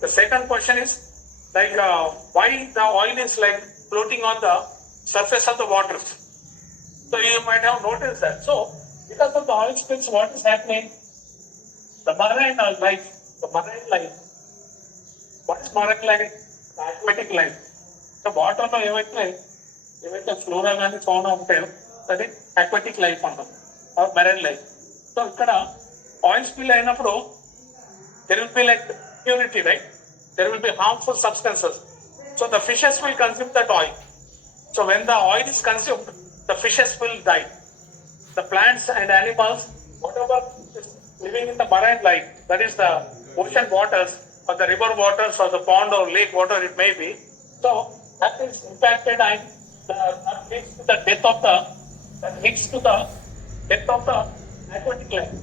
The second question is like why the oil is like floating on the surface of the waters. So you might have noticed that. So because of the oil spills, what is happening? The marine life, what is marine life? The aquatic life. The water లో ఏవైతే flora కానీ fauna ఉంటాయో అది aquatic life అంటాం or marine life. So ఇక్కడ oil spill అయినప్పుడు there will be like purity, right? There will be harmful substances. So the fishes will consume that oil. So when the oil is consumed, the fishes will die. The plants and animals, whatever is living in the marine life, that is the ocean waters or the river waters or the pond or lake, whatever it may be, so that is impacted and that leads to the death of the aquatic life.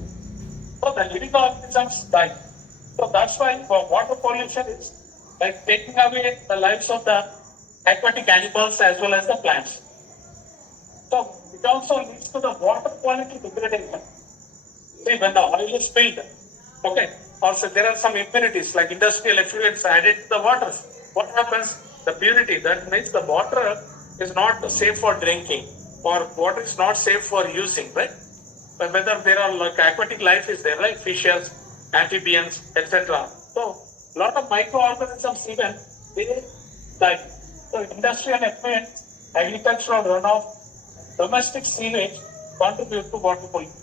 So the living organisms die. So that's why water pollution is like taking away the lives of the aquatic animals as well as the plants. So it also leads to the water quality degradation. See, when the oil is spilled, okay, also there are some impurities like industrial effluents added to the water. What happens? The purity, that means the water is not safe for drinking or water is not safe for using, right? But whether there are like aquatic life is there, like fishes, amphibians, etc. So lot of microorganisms even they die. So industrial effluent, agricultural runoff, domestic sewage contribute to water pollution.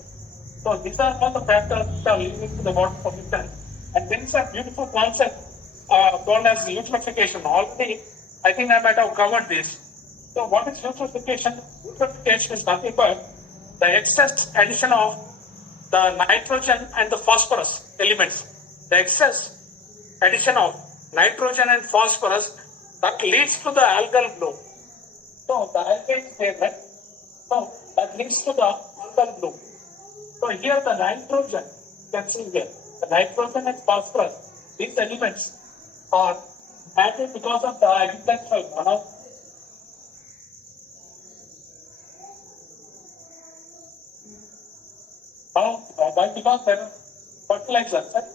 So these are all the factors that are leading to the water pollution. And there is a beautiful concept called as eutrophication. Already, I think I might have covered this. So what is eutrophication? Eutrophication is nothing but the excess addition of the nitrogen and the phosphorus elements. The excess addition of nitrogen and phosphorus that leads to the algal bloom. So the algae is there, right? So that leads to the algal bloom. So here the nitrogen, you can see here, the nitrogen and phosphorus, these elements are added because of the agricultural runoff. Why? Because there are fertilizers, right?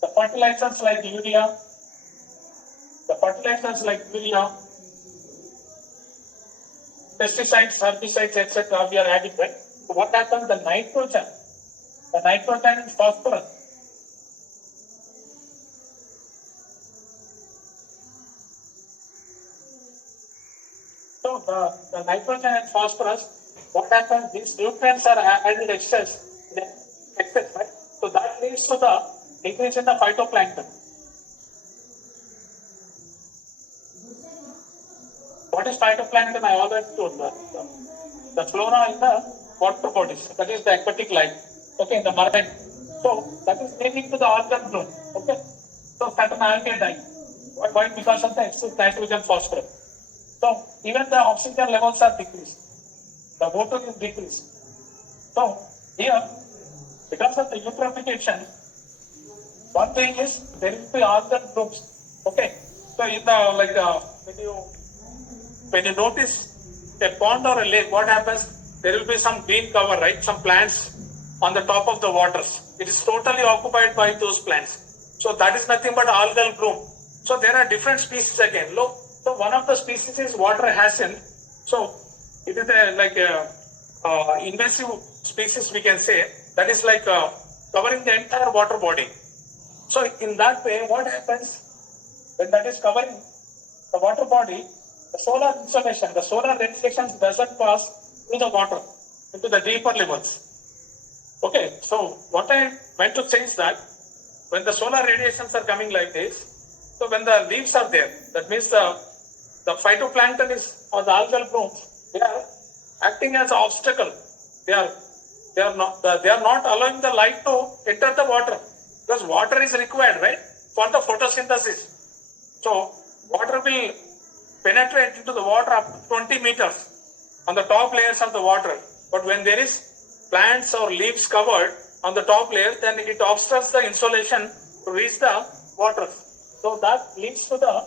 The fertilizers like urea, pesticides, herbicides, etc. we are adding, right? So what happens? The nitrogen and phosphorus. So the nitrogen and phosphorus, what happens? These nutrients are added excess, right? So that leads to the increase in the phytoplankton. What is phytoplankton? I already told that. The flora in the water bodies, that is the aquatic life. Okay, the marine. So that is leading to the algal bloom. Okay. So certain algae die. Why? Because of the excess nitrogen phosphorus. So even the oxygen levels are decreased. The water is decreased. So here, because of the eutrophication, one thing is there will be algal blooms. Okay. So in the when you notice a pond or a lake, what happens? There will be some green cover, right? Some plants on the top of the waters. It is totally occupied by those plants. So that is nothing but algal bloom. So there are different species again. Look, so one of the species is water hyacinth. So it is invasive species, we can say, that is like covering the entire water body. So in that way, what happens when that is covering the water body? The solar insolation, the solar radiation doesn't pass through the water into the deeper levels. Okay, so what I meant to say is that when the solar radiations are coming like this, so when the leaves are there, that means the phytoplankton is or the algal blooms, they are acting as an obstacle. They are not allowing the light to enter the water because water is required, right, for the photosynthesis. So water will penetrate into the water up to 20 meters on the top layers of the water. But when there is plants or leaves covered on the top layer, then it obstructs the insolation to reach the water. So that leads to the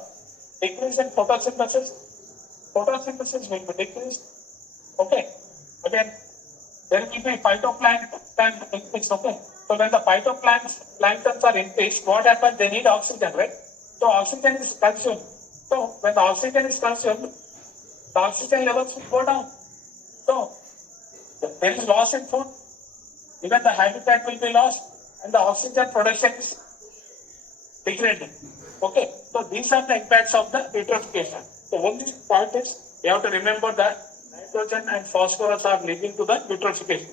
decrease in photosynthesis. Photosynthesis will be decreased. Okay. Again, there will be phytoplankton increase. Okay. So when the planktons are increased, what happens? They need oxygen, right? So oxygen is consumed. So when the oxygen is consumed, the oxygen levels will go down. So there is loss in food, even the habitat will be lost, and the oxygen production is degraded. Okay, so these are the impacts of the eutrophication. The only point is you have to remember that nitrogen and phosphorus are leading to the eutrophication.